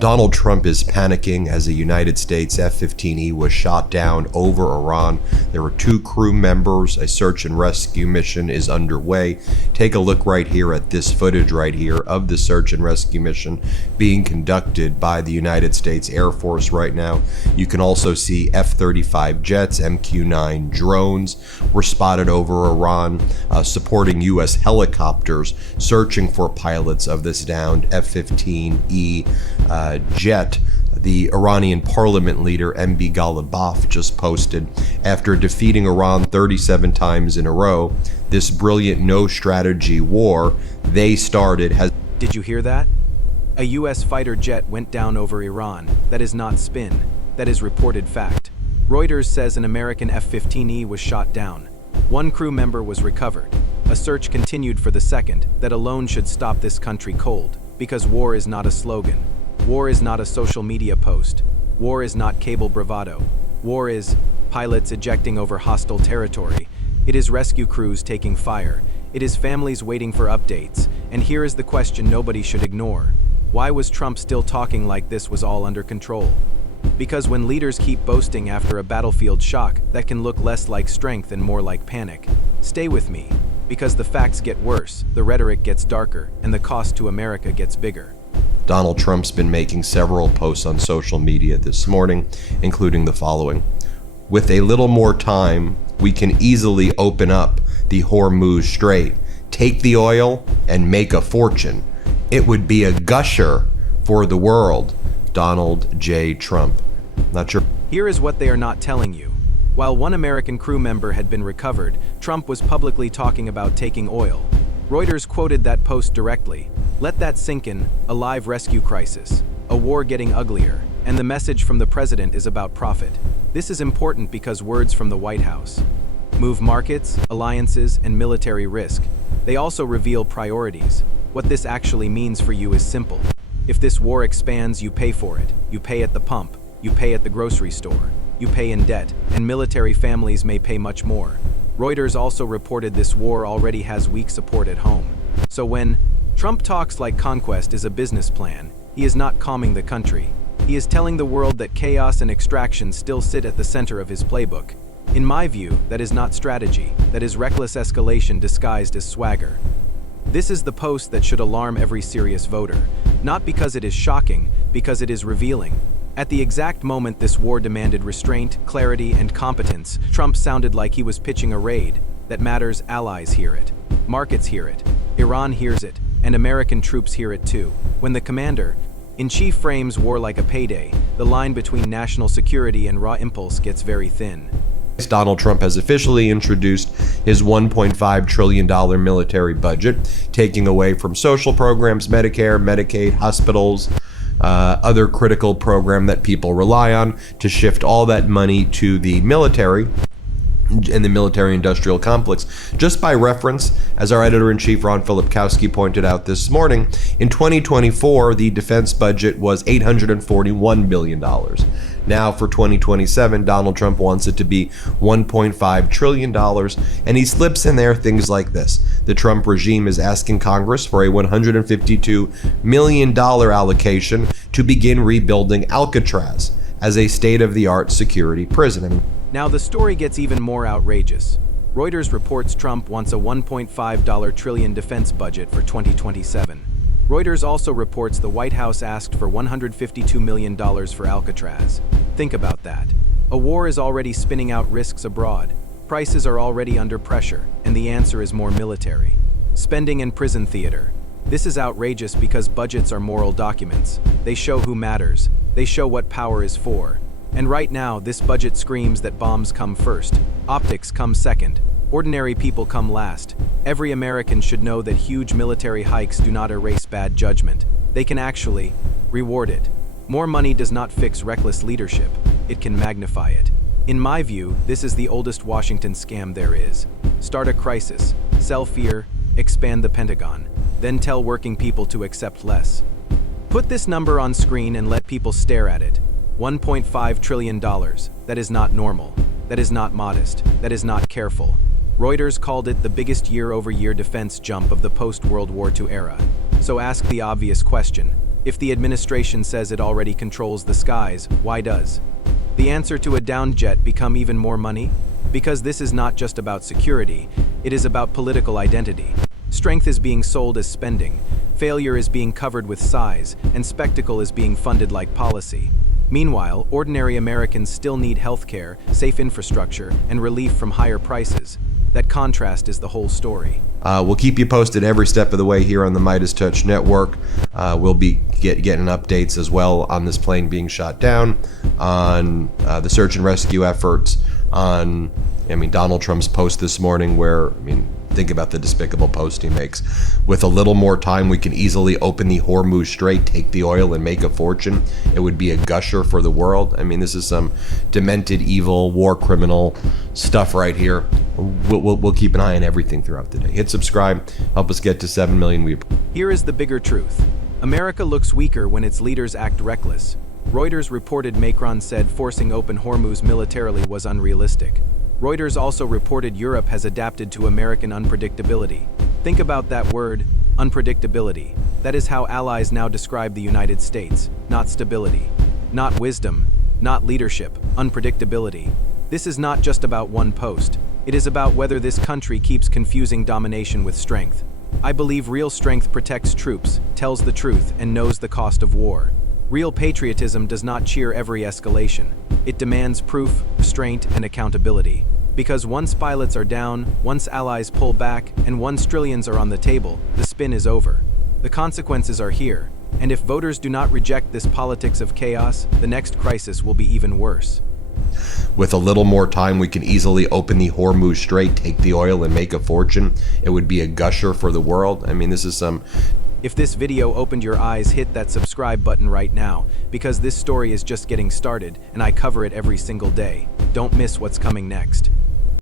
Donald Trump is panicking as the United States F-15E was shot down over Iran. There were 2 crew members. A search and rescue mission is underway. Take a look right here at this footage right here of the search and rescue mission being conducted by the United States Air Force right now. You can also see F-35 jets, MQ-9 drones were spotted over Iran, supporting U.S. helicopters searching for pilots of this downed F-15E jet. The Iranian parliament leader MB Ghalibaf just posted, after defeating Iran 37 times in a row, this brilliant no-strategy war they started has... Did you hear that? A U.S. fighter jet went down over Iran. That is not spin. That is reported fact. Reuters says an American F-15E was shot down. 1 crew member was recovered. A search continued for the second. That alone should stop this country cold. Because war is not a slogan. War is not a social media post. War is not cable bravado. War is pilots ejecting over hostile territory. It is rescue crews taking fire. It is families waiting for updates. And here is the question nobody should ignore. Why was Trump still talking like this was all under control? Because when leaders keep boasting after a battlefield shock, that can look less like strength and more like panic. Stay with me. Because the facts get worse, the rhetoric gets darker, and the cost to America gets bigger. Donald Trump's been making several posts on social media this morning, including the following. With a little more time, we can easily open up the Hormuz Strait, take the oil, and make a fortune. It would be a gusher for the world. Donald J. Trump. Not sure. Here is what they are not telling you. While 1 American crew member had been recovered, Trump was publicly talking about taking oil. Reuters quoted that post directly. Let that sink in. A live rescue crisis. A war getting uglier. And the message from the president is about profit. This is important because words from the White House move markets, alliances, and military risk. They also reveal priorities. What this actually means for you is simple. If this war expands, you pay for it. You pay at the pump. You pay at the grocery store. You pay in debt. And military families may pay much more. Reuters also reported this war already has weak support at home. So when Trump talks like conquest is a business plan, he is not calming the country. He is telling the world that chaos and extraction still sit at the center of his playbook. In my view, that is not strategy. That is reckless escalation disguised as swagger. This is the post that should alarm every serious voter. Not because it is shocking, because it is revealing. At the exact moment this war demanded restraint, clarity, and competence, Trump sounded like he was pitching a raid. That matters, allies hear it. Markets hear it. Iran hears it. And American troops hear it too. When the commander-in-chief frames war like a payday, the line between national security and raw impulse gets very thin. Donald Trump has officially introduced his $1.5 trillion military budget, taking away from social programs, Medicare, Medicaid, hospitals, other critical program that people rely on, to shift all that money to the military and the military-industrial complex. Just by reference, as our editor-in-chief Ron Filipkowski pointed out this morning, in 2024, the defense budget was $841 billion. Now for 2027, Donald Trump wants it to be $1.5 trillion, and he slips in there things like this. The Trump regime is asking Congress for a $152 million allocation to begin rebuilding Alcatraz as a state-of-the-art security prison. Now the story gets even more outrageous. Reuters reports Trump wants a $1.5 trillion defense budget for 2027. Reuters also reports the White House asked for $152 million for Alcatraz. Think about that. A war is already spinning out risks abroad. Prices are already under pressure, and the answer is more military. Spending and prison theater. This is outrageous because budgets are moral documents. They show who matters. They show what power is for. And right now, this budget screams that bombs come first, optics come second, ordinary people come last. Every American should know that huge military hikes do not erase bad judgment. They can actually reward it. More money does not fix reckless leadership. It can magnify it. In my view, this is the oldest Washington scam there is. Start a crisis, sell fear, expand the Pentagon, then tell working people to accept less. Put this number on screen and let people stare at it. $1.5 trillion. That is not normal. That is not modest. That is not careful. Reuters called it the biggest year-over-year defense jump of the post-World War II era. So ask the obvious question. If the administration says it already controls the skies, why does the answer to a downed jet become even more money? Because this is not just about security, it is about political identity. Strength is being sold as spending, failure is being covered with size, and spectacle is being funded like policy. Meanwhile, ordinary Americans still need healthcare, safe infrastructure, and relief from higher prices. That contrast is the whole story. We'll keep you posted every step of the way here on the Midas Touch Network. We'll be getting updates as well on this plane being shot down, on the search and rescue efforts, on, Donald Trump's post this morning where, think about the despicable post he makes. With a little more time, we can easily open the Hormuz Strait, take the oil, and make a fortune. It would be a gusher for the world. This is some demented, evil, war criminal stuff right here. We'll keep an eye on everything throughout the day. Hit subscribe. Help us get to 7 million. Here is the bigger truth. America looks weaker when its leaders act reckless. Reuters reported Macron said forcing open Hormuz militarily was unrealistic. Reuters also reported Europe has adapted to American unpredictability. Think about that word, unpredictability. That is how allies now describe the United States, not stability, not wisdom, not leadership, unpredictability. This is not just about one post. It is about whether this country keeps confusing domination with strength. I believe real strength protects troops, tells the truth, and knows the cost of war. Real patriotism does not cheer every escalation. It demands proof, restraint, and accountability. Because once pilots are down, once allies pull back, and once trillions are on the table, the spin is over. The consequences are here, and if voters do not reject this politics of chaos, the next crisis will be even worse. With a little more time, we can easily open the Hormuz Strait, take the oil, and make a fortune. It would be a gusher for the world. This is some... If this video opened your eyes, hit that subscribe button right now, because this story is just getting started, and I cover it every single day. Don't miss what's coming next.